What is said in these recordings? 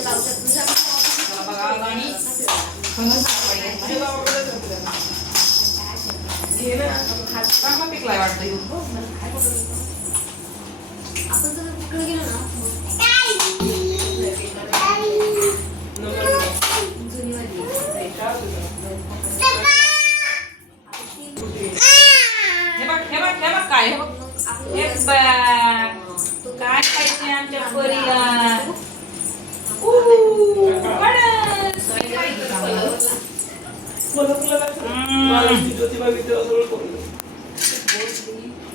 बघा आज आम्ही फणस चांगला पिकलाय वाटतं आपण जर तिकडे गेलो ना हे बघ काय काय खायचंय आमच्या परीला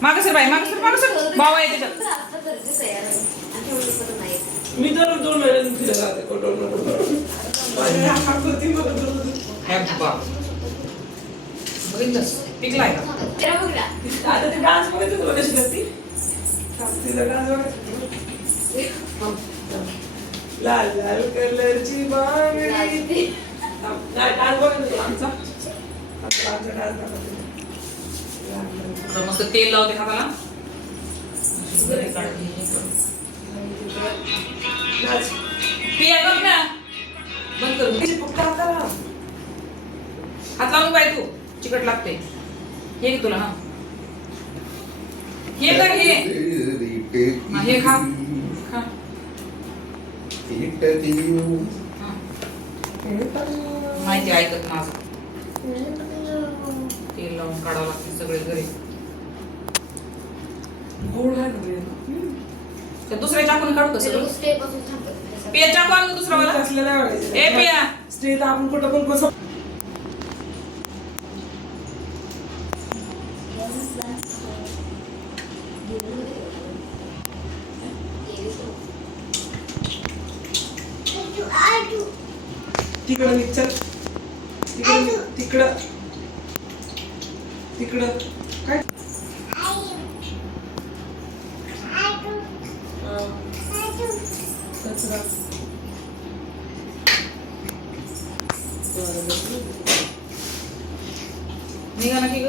माग सर बाई माग सर बाबा आहे त्याच्यात मी तर 2 महिन्यात फिरायला पिकलाय का आता ते डान्स बघायचं तुला कशी करती तिला डान्स बघायचं लाल लाल कलरची बांगडी नाही डान्स बघायचं तुला आमचा डान्स मस्त तेल लावते हाताला पिया बघ ना बंद करू हात लावून पाय तू चिकट लागते हे तुला हा हे कर हे खा खा माहिती ऐकत माझं तेल लावून काढावं लागते सगळे घरी गोड आहे तर दुसऱ्या चाकून काढू कसं पिया चाकू आणू दुसरा मला असलेला वाटायचं ए पिया स्टेट आपण कुठं पण कसं तिकडं निघचल तिकडं काय कचरा निघा की ग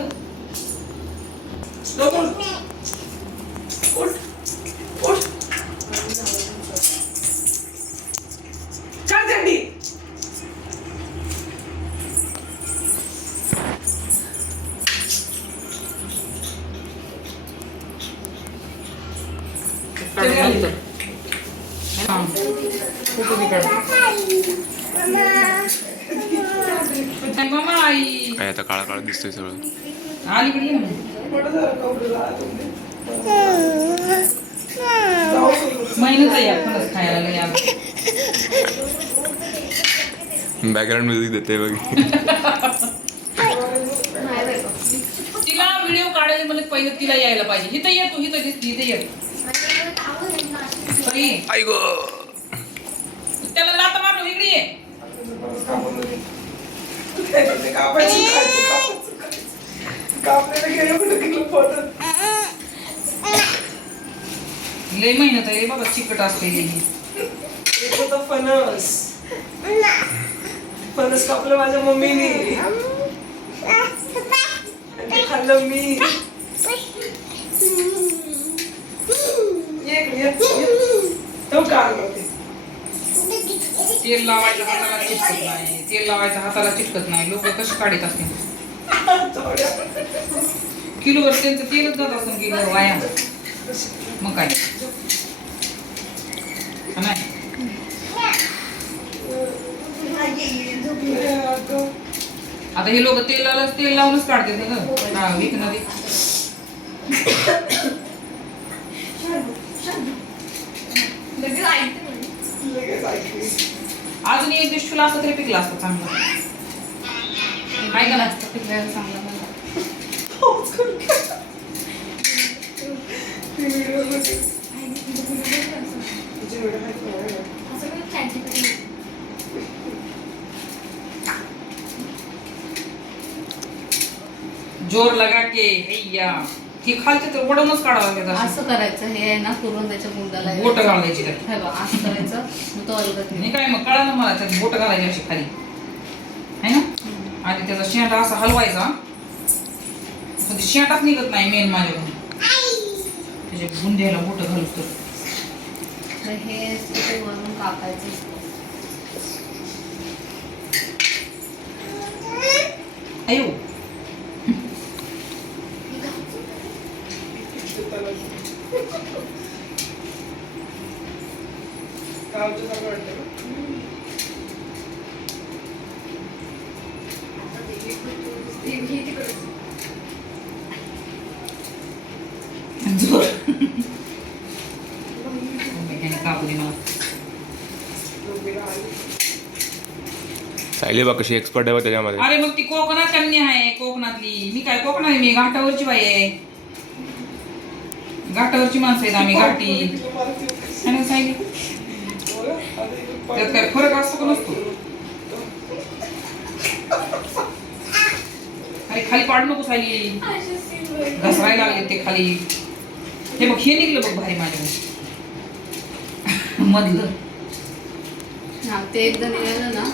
उठ चल जल्दी मामा आई काय आता काळा काळा दिसतोय सगळं अलीकडे ये ना महिन्याचा या फणस खायला या बॅकग्राऊंड म्युझिक देते बघ तिला व्हिडिओ काढायला म्हणजे पहिले तिला यायला पाहिजे इथं ये तू इथं दिसती इथं ये आई गो त्याला लात मारू इकडे ये लय मेहनत आहे बाबा चिकट असते फणस कापलं माझ्या मम्मीने खाल्लं मी तेल लावायचं हाताला चिटकत नाही तेल लावायचं हाताला चिटकत नाही लोक कशी काढत असतील किलोवर त्यांचं तेलच जात असतं किलो वाया मग काय नाही आता हे लोक तेल लावूनच काढते ना विकणार अजून एक दिवस तुला असं तरी पिकला असतं चांगलं काय का नसतं पिकल्याला चांगलं जोर लगा के हैया ती खालची तर वडूनच काढावं लागेल असं करायचं हे आहे ना पूर्ण त्याच्या मुंडाला बोट घालायची त्यात. हे बघ असं करायचं मग तो अलगत नाही काय मग कळा ना मला त्यात बोट घालायची अशी खाली है ना आणि त्याचा शेंडा असा हलवायचा पण ते शेंडाच निघत नाही मेन माझ्याकडून त्याच्या गुंड्याला बोट घालूस तर तर हे असतं ते वरून कापायचं असतं. अयो गावचं सगळं वाटतं ना. जोर त्याने कापू दे मला. दोघीला आली. सायली बा कशी एक्सपर्ट आहे बा त्याच्यामध्ये. अरे मग ती कोकणात कन्या आहे, कोकणातली. मी काय कोकणात आहे, मी घाटावरची बाई आहे. घाटावरची माणसं आहेत आम्ही, घाटी. तुम्हाला ती उपयोग. आणि सायली बोला, आता इथं त्यात काय फरक असतो का नसतो? अरे खाली पाडू नको सायली, घसरायला लागले ते खाली. हे बघ, हे निघलं बघ भारी माझ्या मधलं. हा ते एकदा निघालं ना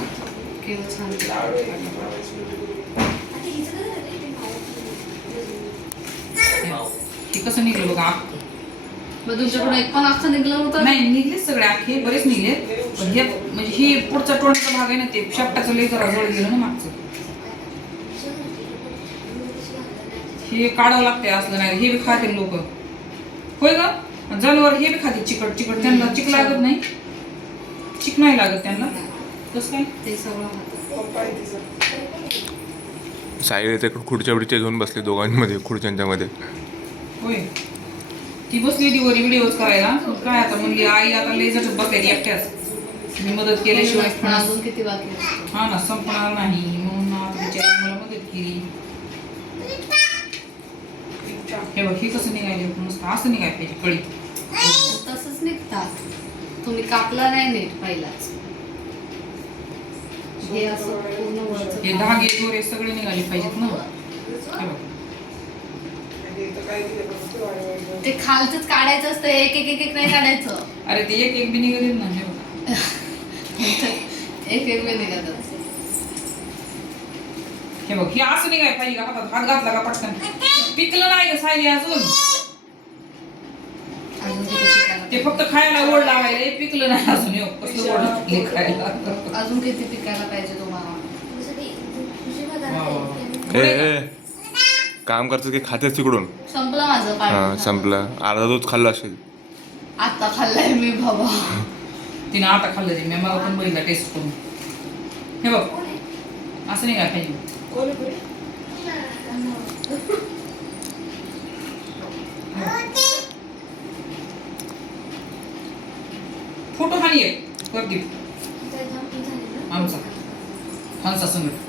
की मग छान. लाडू आहे ना, लावायची. हे कसं निघलं बघा. मग तुमच्याकडून एक पण अख्खा निघलं होतं? नाही निघलेच सगळे अख्खे, बरेच निघले. पण हे म्हणजे ही पुढचा टोनचा भाग आहे ना, ते शेपटाचं लई जरा जवळ गेलं ना मागचं. हे काढावं लागते, असलं नाही. हे बी खाते लोक, होय का? जनावर हे बी खाते चिकट चिकट. त्यांना चिक लागत नाही, चिक नाही लागत त्यांना. कसं काय? ते सगळं खातं. पप्पा आहे तिचा. सायली ते खुर्च्या बिडच्या घेऊन बसले दोघांमध्ये, खुर्च्यांच्या मध्ये. होय, ती बसली होती वरी व्हिडिओज करायला. काय आता म्हणली आई आता लेजर बसलेली एकट्याच, मी मदत केल्याशिवाय पण अजून किती बाकी असतं? हा ना, संपणार नाही. म्हणून आता बिचारी मला मदत केली. हे बघ, हे कसं निघाले मस्त. असं निघायला पाहिजे कळी. तसंच निघतात. तुम्ही कापला नाही नीट पहिलाच. हे असं पूर्ण वरचं हे धागे दोरे सगळे निघाले पाहिजेत ना. हे बघ, आणि इथं काय दिलं बघ, ते वाढवायचं. ते खालचंच काढायचं असतं, एक एक एक एक नाही काढायचं. अरे ते एक एक बी निघाले ना. हे बघ, एक एक वेळ निघालं. हे बघ, हे असं निघायला पाहिजे का. हातात हात घातला का पटकन. पिकलं नाही का सायली अजून. अजून किती पिकायला ते फक्त खायला गोड लावायला, पिकलं नाही अजून. हे बघ, कसलं गोड लागले खायला. अजून किती पिकायला पाहिजे तुम्हाला? ए काम करतो की खातेच तिकडून. संपलं माझं हा काढून. संपलं. अर्धा दूध खाल्ला असेल. आता खाल्लाय मी बाबा. तिने आता खाल्लं ते. मी मला पण बघितलं टेस्ट करून. हे बघ, असं निघायला पाहिजे. कोण आहे पुढे? फोटो खाली आहे प्रदीप आमचा, आमचा संगत.